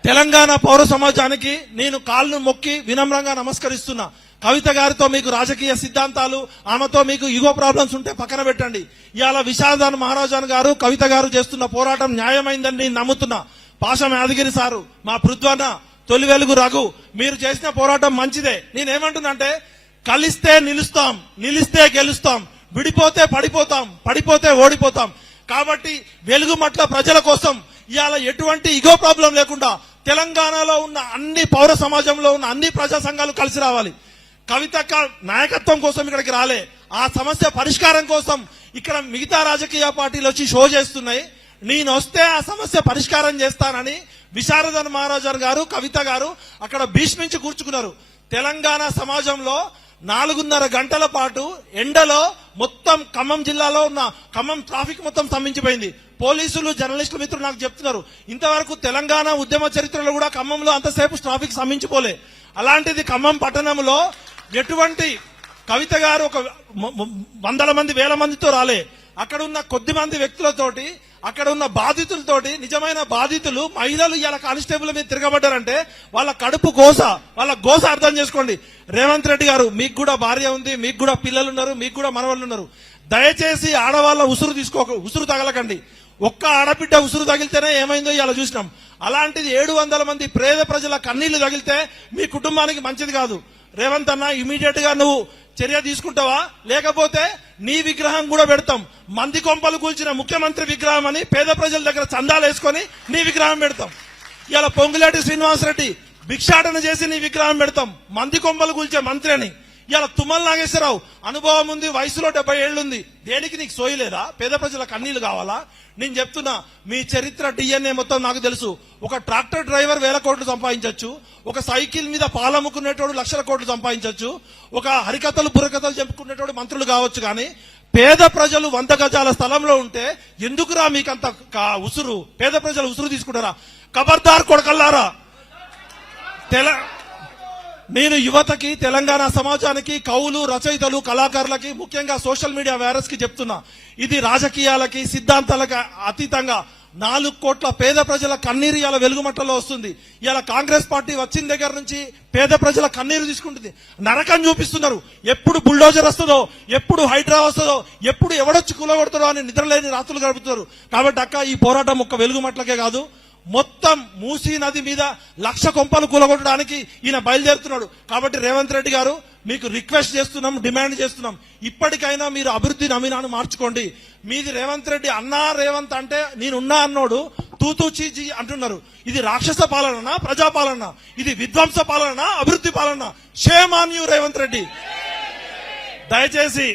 తెలంగాణ పౌర సమాజానికి నేను కాళ్ళను మొక్కి వినమ్రంగా నమస్కరిస్తున్నా. కవిత గారితో మీకు రాజకీయ సిద్ధాంతాలు, ఆమెతో మీకు ఈగో ప్రాబ్లమ్స్ ఉంటే పక్కన పెట్టండి. ఇవాళ విశారదాన్ మహారాజాన్ గారు, కవిత గారు చేస్తున్న పోరాటం న్యాయమైందని నేను నమ్ముతున్నా. పాషం యాదగిరి సారు, మా పృథ్వన్న, తొలి వెలుగు రఘు, మీరు చేసిన పోరాటం మంచిదే. నేనేమంటున్నా అంటే కలిస్తే నిలుస్తాం, నిలిస్తే గెలుస్తాం, విడిపోతే పడిపోతాం, పడిపోతే ఓడిపోతాం. కాబట్టి వెలుగుమట్ల ప్రజల కోసం ఇవాళ ఎటువంటి ఇగో ప్రాబ్లం లేకుండా తెలంగాణలో ఉన్న అన్ని పౌర సమాజంలో ఉన్న అన్ని ప్రజా సంఘాలు కలిసి రావాలి. కవితక్క నాయకత్వం కోసం ఇక్కడికి రాలే, ఆ సమస్య పరిష్కారం కోసం ఇక్కడ మిగతా రాజకీయ పార్టీలు వచ్చి షో చేస్తున్నాయి. నేను వస్తే ఆ సమస్య పరిష్కారం చేస్తానని విశారదన్ మహారాజన్ గారు, కవిత గారు అక్కడ భీష్మించి కూర్చుకున్నారు. తెలంగాణ సమాజంలో 4.5 గంటల పాటు ఎండలో మొత్తం ఖమ్మం జిల్లాలో ఉన్న ఖమ్మం ట్రాఫిక్ మొత్తం స్తంభించిపోయింది. పోలీసులు, జర్నలిస్టులు మిత్రులు నాకు చెప్తున్నారు, ఇంతవరకు తెలంగాణ ఉద్యమ చరిత్రలో కూడా ఖమ్మంలో అంతసేపు ట్రాఫిక్ స్తంభించిపోలే. అలాంటిది ఖమ్మం పట్టణంలో ఎటువంటి కవిత గారు ఒక 100 మంది 1000 మందితో రాలే. అక్కడ ఉన్న కొద్ది మంది వ్యక్తులతోటి, అక్కడ ఉన్న బాధితులతోటి, నిజమైన బాధితులు మహిళలు ఇలా కానిస్టేబుల్ మీద తిరగబడ్డారంటే వాళ్ళ కడుపు గోస, వాళ్ళ గోస అర్థం చేసుకోండి. రేవంత్ రెడ్డి గారు, మీకు కూడా భార్య ఉంది, మీకు కూడా పిల్లలు ఉన్నారు, మీకు కూడా మనవాళ్ళు ఉన్నారు. దయచేసి ఆడవాళ్ళ ఉసురు తగలకండి. ఒక్క ఆడబిడ్డ ఉసురు తగిలితేనే ఏమైందో ఇలా చూసినాం. అలాంటిది 700 మంది పేద ప్రజల కన్నీళ్లు తగిలితే మీ కుటుంబానికి మంచిది కాదు. రేవంత్ అన్న, ఇమీడియట్ గా నువ్వు చర్య తీసుకుంటావా? లేకపోతే నీ విగ్రహం కూడా పెడతాం. మంది కొంపలు కూల్చిన ముఖ్యమంత్రి విగ్రహం అని పేద ప్రజల దగ్గర చందాలు వేసుకొని నీ విగ్రహం పెడతాం. ఇలా పొంగులేటి శ్రీనివాసరెడ్డి భిక్షాటన చేసి నీ విగ్రహం పెడతాం. మంది కొంపలు కూల్చే మంత్రి అని. ఇలా తుమ్మల నాగేశ్వరరావు అనుభవం ఉంది, వయసులో 70 ఏళ్లుంది. దేనికి నీకు సోయలేదా? పేద ప్రజల కన్నీళ్లు కావాలా? నేను చెప్తున్నా, మీ చరిత్ర DNA మొత్తం నాకు తెలుసు. ఒక ట్రాక్టర్ డ్రైవర్ 1000 కోట్లు సంపాదించవచ్చు, ఒక సైకిల్ మీద పాలమ్ముకునేటోడు లక్షల కోట్లు సంపాదించవచ్చు, ఒక హరికథలు బుర్రకథలు చెప్పుకునేటోడు మంత్రులు కావచ్చు. కానీ పేద ప్రజలు 100 గజాల స్థలంలో ఉంటే ఎందుకురా మీకంత ఉసురు? పేద ప్రజలు ఉసురు తీసుకుంటారా? ఖబర్దార్ కొడకల్లారా. నేను యువతకి, తెలంగాణ సమాజానికి, కవులు, రచయితలు, కళాకారులకి, ముఖ్యంగా సోషల్ మీడియా వైరస్ కి చెప్తున్నా, ఇది రాజకీయాలకి, సిద్ధాంతాలకి అతీతంగా 4 కోట్ల పేద ప్రజల కన్నీరు ఇలా వెలుగుమట్టలో వస్తుంది. ఇలా కాంగ్రెస్ పార్టీ వచ్చిన దగ్గర నుంచి పేద ప్రజల కన్నీరు తీసుకుంటుంది. నరకం చూపిస్తున్నారు. ఎప్పుడు బుల్డోజర్ వస్తుందో, ఎప్పుడు హైడ్రా వస్తుందో, ఎప్పుడు ఎవడొచ్చి కూలగొడతాడో అని నిద్రలేని రాత్రులు గడుపుతున్నారు. కాబట్టి అక్క, ఈ పోరాటం ఒక్క వెలుగుమట్లకే కాదు, మొత్తం మూసీ నది మీద 1,00,000 కొంపలు కూలగొట్టడానికి ఈయన బయలుదేరుతున్నాడు. కాబట్టి రేవంత్ రెడ్డి గారు, మీకు రిక్వెస్ట్ చేస్తున్నాం, డిమాండ్ చేస్తున్నాం, ఇప్పటికైనా మీరు అభివృద్ధి నమూనాను మార్చుకోండి. మీది రేవంత్ రెడ్డి అన్నా, రేవంత్ అంటే నేనున్నా అన్నోడు తూతూ చీచి అంటున్నారు. ఇది రాక్షస పాలన, ప్రజాపాలన? ఇది విధ్వంస పాలన, అభివృద్ధి పాలన? Shame on you Revanth Reddy. దయచేసి,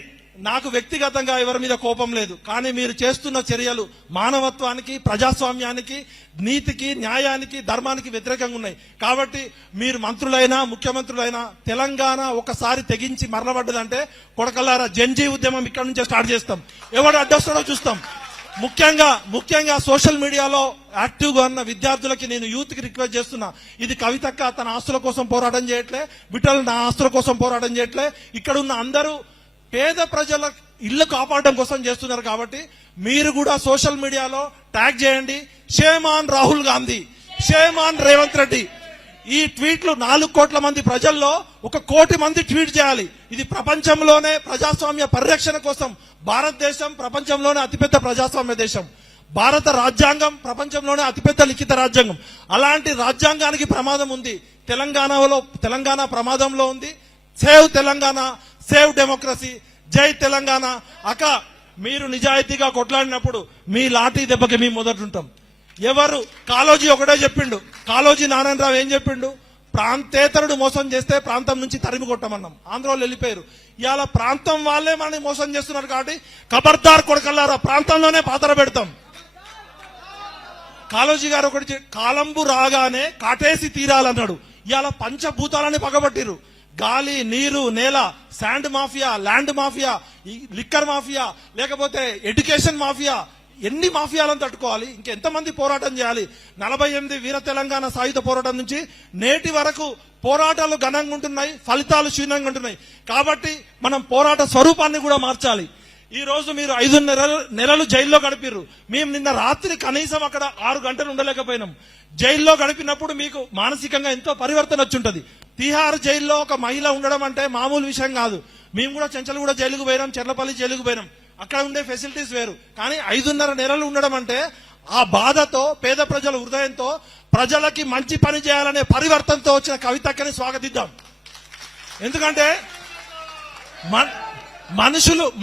నాకు వ్యక్తిగతంగా ఎవరి మీద కోపం లేదు, కానీ మీరు చేస్తున్న చర్యలు మానవత్వానికి, ప్రజాస్వామ్యానికి, నీతికి, న్యాయానికి, ధర్మానికి వ్యతిరేకంగా ఉన్నాయి. కాబట్టి మీరు మంత్రులైనా, ముఖ్యమంత్రులైనా తెలంగాణ ఒకసారి తెగించి మరలబడ్డదంటే కొడకల్లారా, జంజీ ఉద్యమం ఇక్కడ నుంచే స్టార్ట్ చేస్తాం. ఎవడు అడ్డొస్తాడో చూస్తాం. ముఖ్యంగా సోషల్ మీడియాలో యాక్టివ్ గా ఉన్న విద్యార్థులకి నేను యూత్ కి రిక్వెస్ట్ చేస్తున్నా, ఇది కవితక్క తన ఆస్తుల కోసం పోరాటం చేయట్లే, విఠల్ నా ఆస్తుల కోసం పోరాటం చేయట్లే. ఇక్కడ ఉన్న అందరూ పేద ప్రజల ఇళ్లు కాపాడడం కోసం చేస్తున్నారు. కాబట్టి మీరు కూడా సోషల్ మీడియాలో ట్యాగ్ చేయండి, shame on Rahul Gandhi, shame on Revanth Reddy. ఈ ట్వీట్లు 4 కోట్ల మంది ప్రజల్లో 1 కోటి మంది ట్వీట్ చేయాలి. ఇది ప్రపంచంలోనే ప్రజాస్వామ్య పరిరక్షణ కోసం. భారతదేశం ప్రపంచంలోనే అతిపెద్ద ప్రజాస్వామ్య దేశం. భారత రాజ్యాంగం ప్రపంచంలోనే అతిపెద్ద లిఖిత రాజ్యాంగం. అలాంటి రాజ్యాంగానికి ప్రమాదం ఉంది. తెలంగాణ ప్రమాదంలో ఉంది. సేవ్ తెలంగాణ, సేవ్ డెమోక్రసీ, జై తెలంగాణ. అక్క, మీరు నిజాయితీగా కొట్లాడినప్పుడు మీ లాఠీ దెబ్బకి మేము మొదటుంటాం. ఎవరు కాళోజీ ఒకటే చెప్పిండు. కాళోజీ నారాయణరావు ఏం చెప్పిండు? ప్రాంతేతరుడు మోసం చేస్తే ప్రాంతం నుంచి తరిమి కొట్టమన్నాం. ఆంధ్రలో వెళ్ళిపోయారు. ఇవాళ ప్రాంతం వాళ్ళే మనని మోసం చేస్తున్నారు. కాబట్టి ఖబర్దార్ కొడకల్లారా, ప్రాంతంలోనే పాత్ర పెడతాం. కాళోజీ గారు ఒకటి, కాలంబు రాగానే కాటేసి తీరాలన్నాడు. ఇవాళ పంచభూతాలని పగబట్టిరు. గాలి, నీరు, నేల, sand mafia, land mafia, liquor mafia, లేకపోతే ఎడ్యుకేషన్ మాఫియా, ఎన్ని మాఫియాలను తట్టుకోవాలి, ఇంకెంతమంది పోరాటం చేయాలి? 48 వీర తెలంగాణ సాయుధ పోరాటం నుంచి నేటి వరకు పోరాటాలు ఘనంగా ఉంటున్నాయి, ఫలితాలు క్షీణంగా ఉంటున్నాయి. కాబట్టి మనం పోరాట స్వరూపాన్ని కూడా మార్చాలి. ఈ రోజు మీరు 5 నెలలు జైల్లో గడిపిర్రు. మేము నిన్న రాత్రి కనీసం అక్కడ 6 గంటలు ఉండలేకపోయినాం. జైల్లో గడిపినప్పుడు మీకు మానసికంగా ఎంతో పరివర్తన వచ్చి ఉంటది. తిహార్ జైల్లో ఒక మహిళ ఉండడం అంటే మామూలు విషయం కాదు. మేము కూడా చెంచల్గూడ జైలుకు పోయినాం, చెర్లపల్లి జైలుకు పోయినాం. అక్కడ ఉండే ఫెసిలిటీస్ వేరు. కానీ 5.5 నెలలు ఉండడం అంటే ఆ బాధతో, పేద ప్రజల హృదయంతో, ప్రజలకి మంచి పని చేయాలనే పరివర్తనతో వచ్చిన కవితక్కని స్వాగతిద్దాం. ఎందుకంటే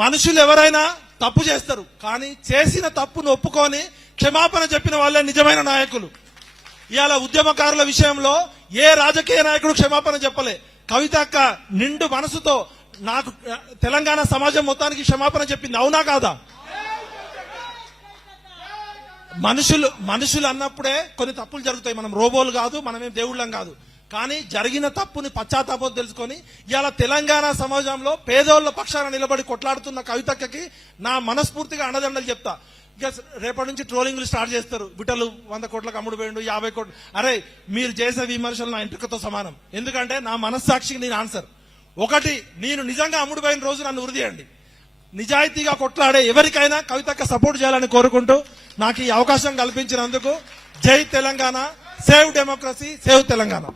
మనుషులు ఎవరైనా తప్పు చేస్తారు, కానీ చేసిన తప్పును ఒప్పుకొని క్షమాపణ చెప్పిన వాళ్ళే నిజమైన నాయకులు. ఇవాళ ఉద్యమకారుల విషయంలో ఏ రాజకీయ నాయకుడు క్షమాపణ చెప్పలే. కవితక్క నిండు మనసుతో నాకు తెలంగాణ సమాజం మొత్తానికి క్షమాపణ చెప్పింది. అవునా కాదా? మనుషులు అన్నప్పుడే కొన్ని తప్పులు జరుగుతాయి. మనం రోబోలు కాదు, మనమేం దేవుళ్ళం కాదు. కానీ జరిగిన తప్పుని పశ్చాత్తాపం తెలుసుకొని ఇవాళ తెలంగాణ సమాజంలో పేదోళ్ల పక్షాన నిలబడి కొట్లాడుతున్న కవితక్కకి నా మనస్ఫూర్తిగా అండదండలు చెప్తా. ఇక రేపటి నుంచి ట్రోలింగ్లు స్టార్ట్ చేస్తారు. బిడ్డలు 100 కోట్లకు అమ్ముడు పోయిండు, 50 కోట్లు. అరే, మీరు చేసే విమర్శలు నా ఇంటికతో సమానం. ఎందుకంటే నా మనస్సాక్షికి నేను ఆన్సర్. ఒకటి, నేను నిజంగా అమ్ముడు పోయిన రోజు నన్ను ఉరిదీయండి. నిజాయితీగా కొట్లాడే ఎవరికైనా కవితక్క సపోర్ట్ చేయాలని కోరుకుంటూ నాకు ఈ అవకాశం కల్పించినందుకు జై Telangana, save democracy, save Telangana.